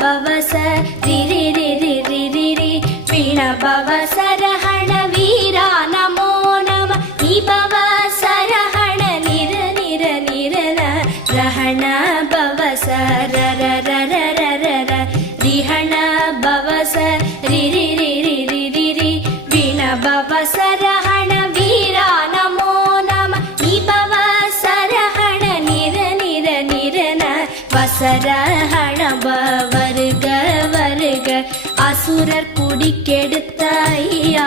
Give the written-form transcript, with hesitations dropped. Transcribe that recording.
பவச ரிரி ரிரி ரிரி ரி வீண பவசரஹண வீரா நமோ நம நிபவ சரஹண நிர நிர நிரன ரஹண பவச ரர ரர ரர ரிஹண பவச ரிரி ரிரி ரிரி ரி வீண பவசரஹண வீரா நமோ நம நிபவ சரஹண நிர நிர நிரன வசரஹண வருக வருக அசுரர் குடிக்கெடுத்த ஐயா